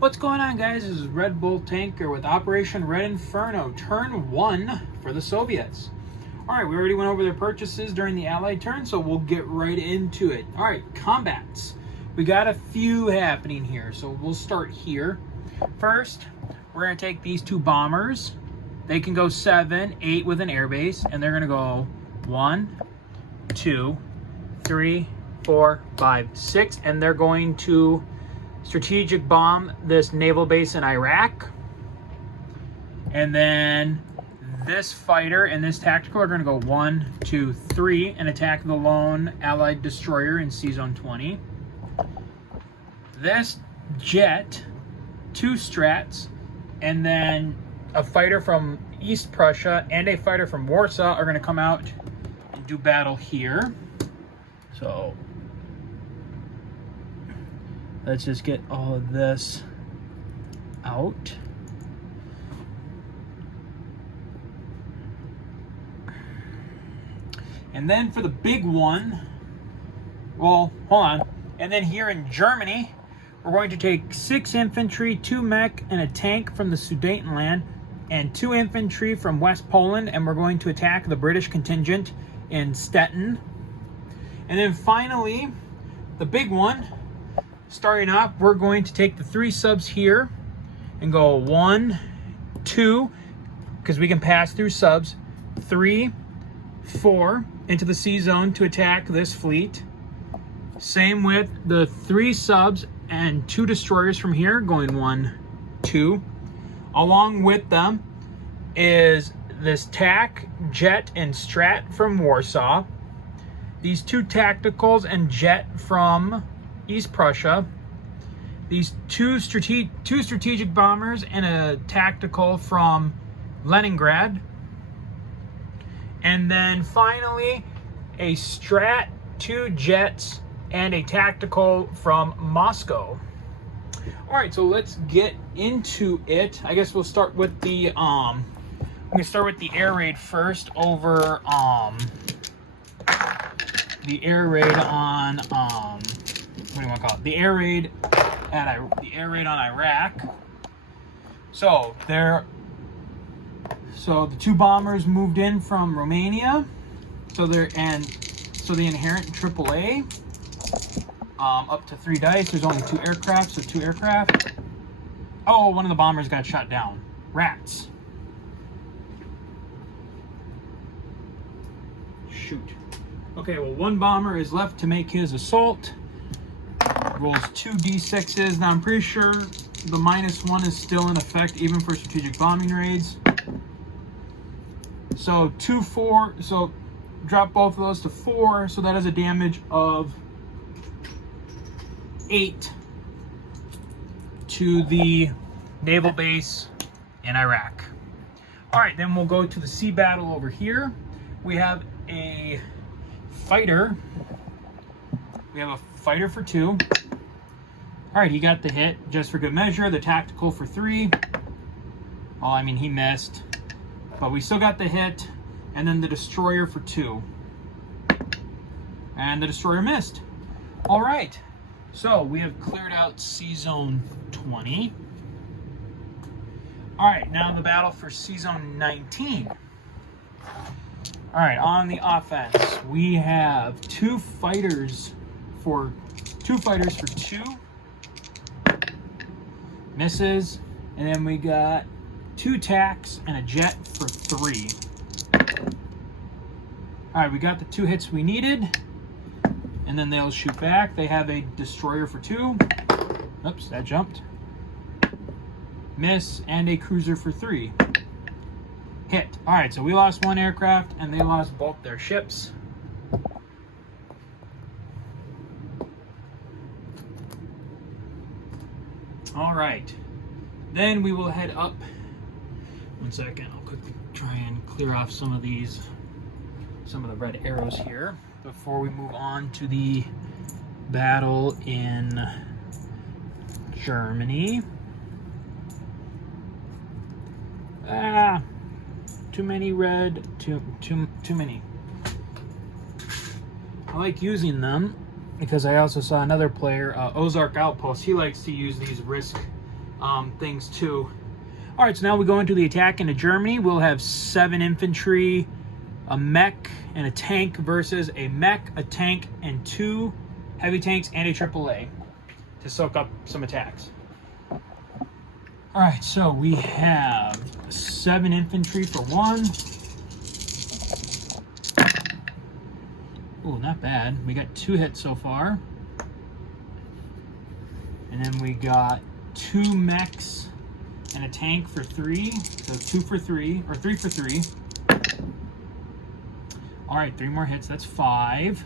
What's going on, guys? This is Red Bull Tanker with Operation Red Inferno, turn 1 for the Soviets. Alright, we already went over their purchases during the Allied turn, so we'll get right into it. Alright, combats. We got a few happening here, so we'll start here. First, we're going to take these two bombers. They can go 7, 8 with an airbase, and they're going to go 1, 2, 3, 4, 5, 6, and they're going to strategic bomb this naval base in Iraq. And then this fighter and this tactical are going to go 1, 2, 3 and attack the lone Allied destroyer in Sea Zone 20. This jet, 2 strats, and then a fighter from East Prussia and a fighter from Warsaw are going to come out and do battle here. So let's just get all of this out. And then for the big one, well, hold on. And then here in Germany, we're going to take 6 infantry, 2 mech, and a tank from the Sudetenland, and 2 infantry from West Poland, and we're going to attack the British contingent in Stettin. And then finally, the big one, starting off, we're going to take the 3 subs here and go 1, 2, because we can pass through subs, 3, 4 into the sea zone to attack this fleet. Same with the 3 subs and 2 destroyers from here, going 1, 2. Along with them is this TAC, jet, and strat from Warsaw. These 2 tacticals and jet from East Prussia. These two strategic bombers and a tactical from Leningrad. And then finally, a strat, 2 jets, and a tactical from Moscow. All right, so let's get into it. I guess we'll start with the we're gonna start with the air raid first over the air raid on what do you want to call it? The air raid on Iraq. So the 2 bombers moved in from Romania. So the inherent AAA. Up to 3 dice. There's only 2 aircraft, so 2 aircraft. Oh, one of the bombers got shot down. Rats. Shoot. Okay, well, 1 bomber is left to make his assault. Rolls 2 d6s. Now, I'm pretty sure the -1 is still in effect even for strategic bombing raids. So 2, 4. So drop both of those to 4. So that is a damage of 8 to the naval base in Iraq. All right, then we'll go to the sea battle over here. We have a fighter. We have a fighter for 2. All right, he got the hit just for good measure. The tactical for 3. Well, I mean, he missed, but we still got the hit. And then the destroyer for 2. And the destroyer missed. All right. So we have cleared out Sea Zone 20. All right, now the battle for Sea Zone 19. All right, on the offense, we have 2 fighters for 2. Misses, and then we got 2 tacks and a jet for 3. All right, we got the 2 hits we needed. And then they'll shoot back. They have a destroyer for 2. Oops, that jumped. Miss, and a cruiser for 3. Hit. All right, so we lost 1 aircraft, and they lost both their ships. All right. Then we will head up. 1 second. I'll quickly try and clear off some of the red arrows here before we move on to the battle in Germany. Too many red, too many. I like using them because I also saw another player, Ozark Outpost. He likes to use these risk things too. All right, so now we go into the attack into Germany. We'll have 7 infantry, a mech, and a tank versus a mech, a tank, and 2 heavy tanks and a AAA to soak up some attacks. All right, so we have 7 infantry for 1. Oh, not bad. We got 2 hits so far. And then we got 2 mechs and a tank for 3. So 2 for 3, or 3 for 3. All right, 3 more hits. That's 5.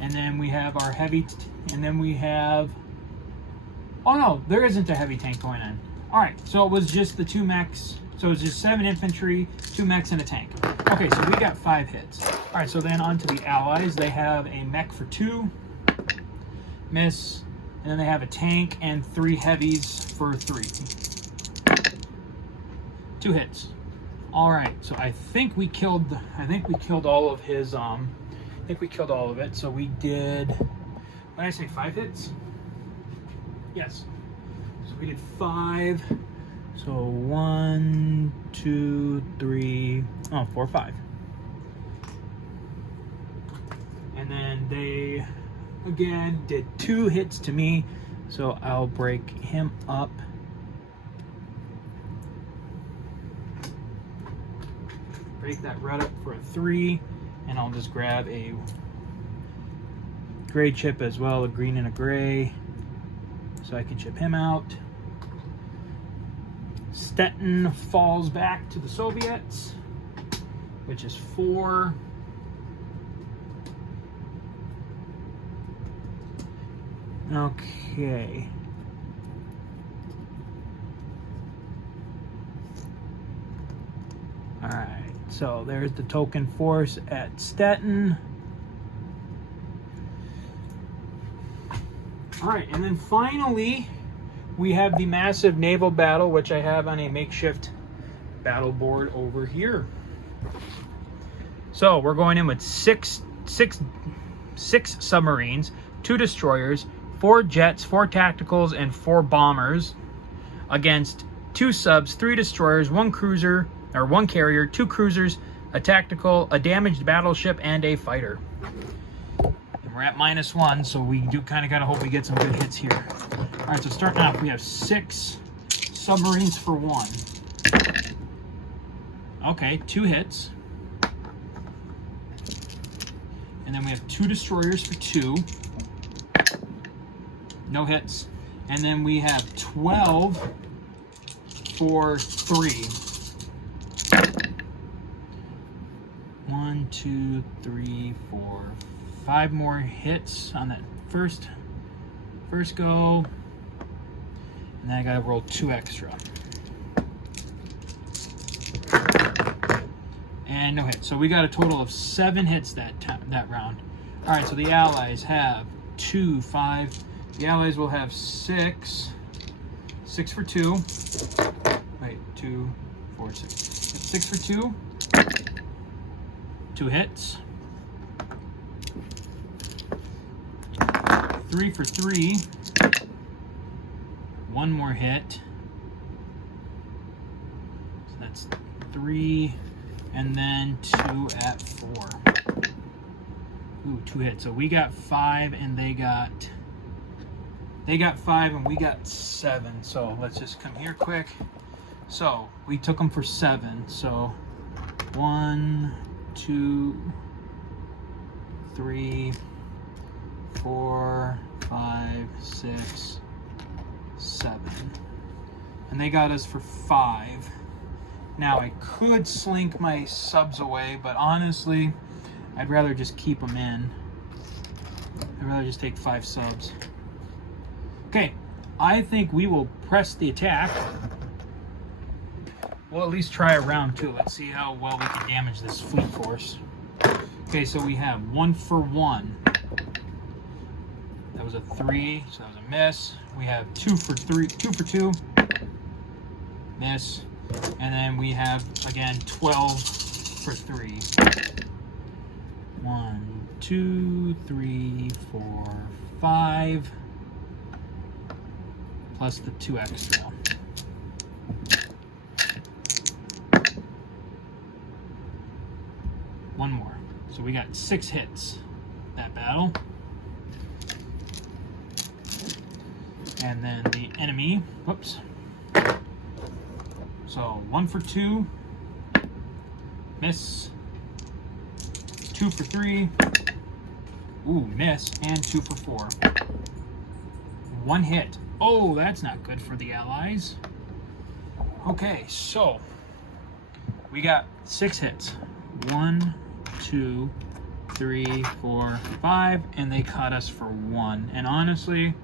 And then we have our heavy, and then we have, oh no, there isn't a heavy tank going in. All right, so it was just the 2 mechs. So it was just 7 infantry, 2 mechs, and a tank. Okay, so we got 5 hits. All right, so then on to the allies. They have a mech for 2, miss, and then they have a tank and 3 heavies for 3. 2 hits. All right, so I think we killed all of his, I think we killed all of it. So we did, what did I say, 5 hits? Yes. So we did 5. So 1, 2, 3, 4, 5. And then they, again, did 2 hits to me. So I'll break him up. Break that red up for a 3. And I'll just grab a gray chip as well, a green and a gray, so I can chip him out. Stettin falls back to the Soviets, which is 4. Okay. All right. So there's the token force at Stettin. All right, and then finally, we have the massive naval battle, which I have on a makeshift battle board over here. So we're going in with six submarines, 2 destroyers, 4 jets, 4 tacticals, and 4 bombers against 2 subs, 3 destroyers, 1 cruiser, or 1 carrier, 2 cruisers, a tactical, a damaged battleship, and a fighter. And we're at -1, so we do kind of got to hope we get some good hits here. All right, so starting off, we have 6 submarines for 1. Okay, 2 hits. And then we have 2 destroyers for 2. No hits. And then we have 12 for 3. 1, 2, 3, 4, 5 more hits on that first go. And then I gotta roll 2 extra. And no hit. So we got a total of 7 hits that round. All right, so the Allies have 2, 5. The Allies will have 6. 6 for 2. Wait, 2, 4, 6. 6 for 2. 2 hits. 3 for 3. 1 more hit. So that's 3. And then 2 at 4. Ooh, 2 hits. So we got 5 and they got 5 and we got 7. So let's just come here quick. So we took them for 7. So 1, 2, 3, 4, 5, 6, 7. And they got us for 5. Now I could slink my subs away, but honestly, I'd rather just keep them in. I'd rather just take 5 subs. Okay, I think we will press the attack. We'll at least try a round 2. Let's see how well we can damage this fleet force. Okay, so we have 1 for 1. That was a 3, so that was a miss. We have 2 for 3, 2 for 2. Miss. And then we have, again, 12 for 3. 1, 2, 3, 4, 5. plus the 2 extra. One more. So we got 6 hits that battle. And then the enemy, whoops. So 1 for 2, miss, 2 for 3, ooh, miss, and 2 for 4. 1 hit. Oh, that's not good for the allies. Okay, so we got 6 hits. 1, 2, 3, 4, 5, and they caught us for 1. And honestly,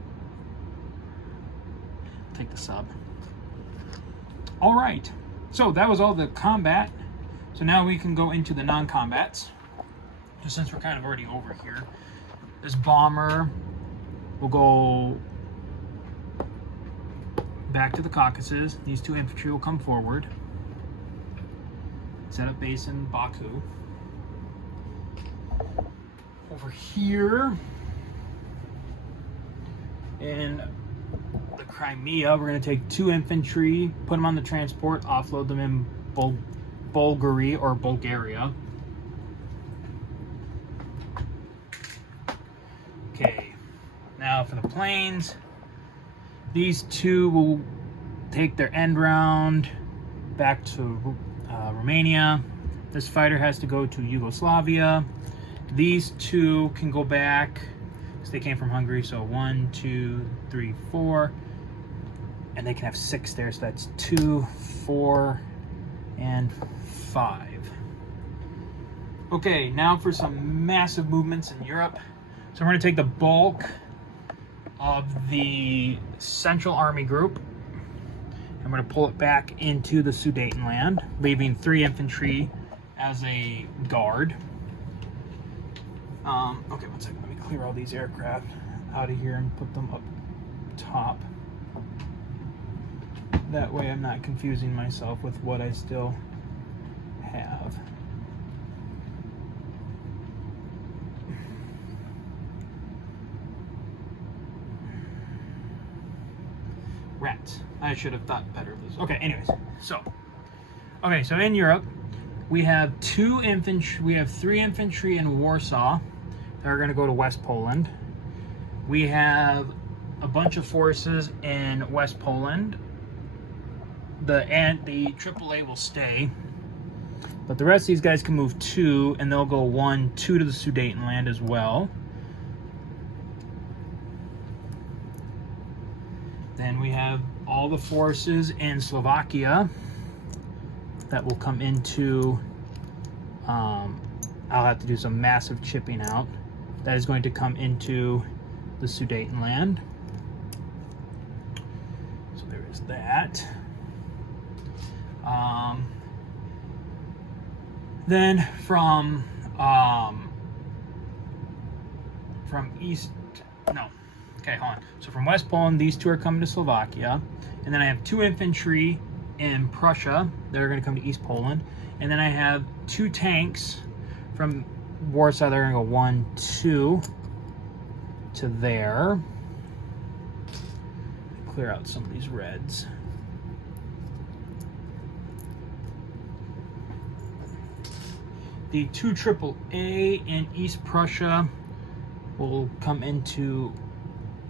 take the sub. All right, so that was all the combat. So now we can go into the non-combats. Just since we're kind of already over here, this bomber will go back to the Caucasus. These 2 infantry will come forward, set up base in Baku. Over here in the Crimea, we're going to take 2 infantry, put them on the transport, offload them in Bulgaria. Okay, now for the planes, these 2 will take their end round back to Romania. This fighter has to go to Yugoslavia. These 2 can go back, because they came from Hungary, so 1, 2, 3, 4, and they can have 6 there, so that's 2, 4, and 5. Okay, now for some massive movements in Europe. So we're going to take the bulk of the Central Army Group, and we're going to pull it back into the Sudetenland, leaving 3 infantry as a guard. Okay, one second. Let me clear all these aircraft out of here and put them up top. That way I'm not confusing myself with what I still have. Rats. I should have thought better of this. Okay, anyways. So in Europe, we have 2 infantry, we have 3 infantry in Warsaw that are going to go to West Poland. We have a bunch of forces in West Poland. The AAA will stay, but the rest of these guys can move 2, and they'll go 1, 2 to the Sudetenland as well. Then we have all the forces in Slovakia that will come into, I'll have to do some massive chipping out. That is going to come into the Sudetenland. So there is that. Then from east, no, okay, hold on. So from West Poland, these 2 are coming to Slovakia. And then I have 2 infantry in Prussia that are going to come to East Poland. And then I have 2 tanks from Warsaw. They're going to go 1, 2 to there. Clear out some of these reds. The 2 AAA in East Prussia will come into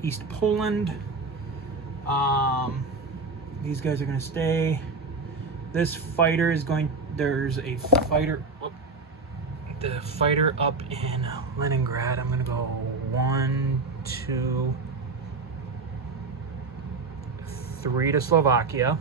East Poland. These guys are going to stay. This fighter is going, there's a fighter, the fighter up in Leningrad. I'm going to go 1, 2, 3 to Slovakia.